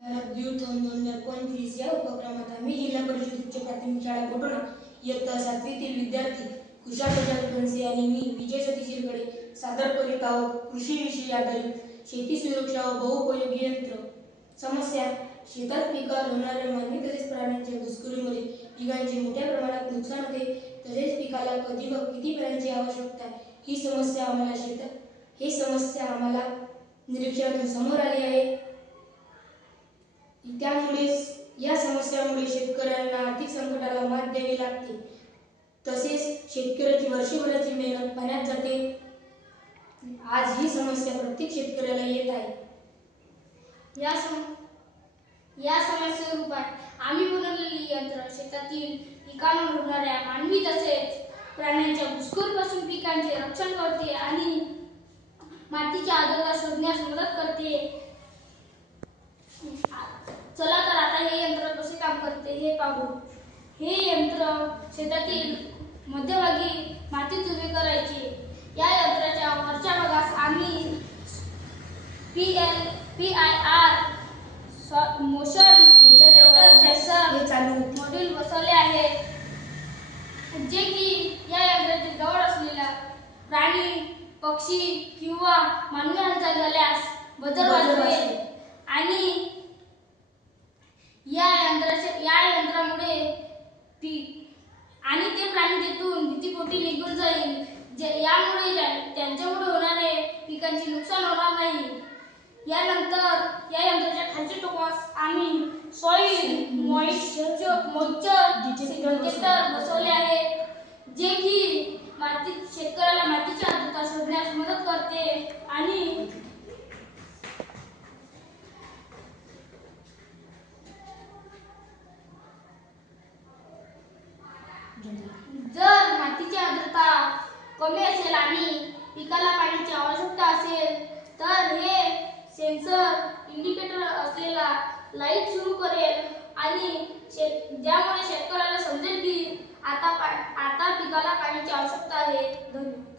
Youth दोन हजार पंचवीस या उपक्रमात आम्ही जिल्हा परिषद उच्च प्राथमिक शाळा गोटोणा इयत्ता सातवीतील विद्यार्थी खुशाल बजाज बनसे आणि मी विजय सतीश हिरकडे सादर करीत आहोत कृषीविषयी आधारित शेती सुरक्षा व बहुपयोगी यंत्र समस्या शेतात पिकावर होणाऱ्या मानवी तसेच प्राण्यांच्या घुसखोरीमुळे पिकांचे मोठ्या प्रमाणात नुकसान होते तसेच पिकाला कधी व किती प्राण्यांची आवश्यकता ही समस्या आम्हाला शेतात ही समस्या आम्हाला निरीक्षणातून समोर आली आहे. या समस्यामुळे शेतकऱ्यांना आर्थिक संकटाला मात द्यावी लागते. तसेच शेतकऱ्याची वर्षभराची मेहनत पाण्यात जाते. आज ही समस्या प्रत्येक शेतकऱ्याला येत आहे. या सम या समस्येवर उपाय आम्ही बनवलेली यंत्र शेतातील पिकांवर होणाऱ्या मानवी तसेच प्राण्यांच्या घुसखोरपासून पिकांचे रक्षण करते आणि मातीच्या आर्द्रता शोधण्यास मदत करते. चला तर आता हे यंत्र कसे काम करते हे पाहू. हे यंत्र शेतातील मध्यभागी मातीत उभे करायचे. या यंत्राच्या वरच्या भागास आम्ही P L P I R motion module बसवले आहे. जे की या यंत्राच्या जवळ असलेला प्राणी पक्षी किंवा मानवी हालचाल झाल्यास बदल वाजवेल. आणि या यंत्राच्या या यंत्रामुळे ती आणि ते प्राणी भीतीपोटी निघून जाईल. जे यामुळे त्यांच्यामुळे होणारे पिकांचे नुकसान होणार नाही. यानंतर या यंत्राच्या खालच्या टोकास आम्ही सॉइल मॉइश्चर मॉइश्चर डिटेक्टर बसवले आहे जे की माती शेतकऱ्याला मातीची आर्द्रता शोधण्यास मदत करते आणि जर मातीची आर्द्रता कमी असेल आणि पिकाला पाण्याची आवश्यकता असेल तर हे सेन्सर इंडिकेटर असलेला लाइट सुरू करेल आणि शेत ज्यामुळे शेतकऱ्याला समजेल की आता पा आता पिकाला पाण्याची आवश्यकता आहे. धन्यवाद.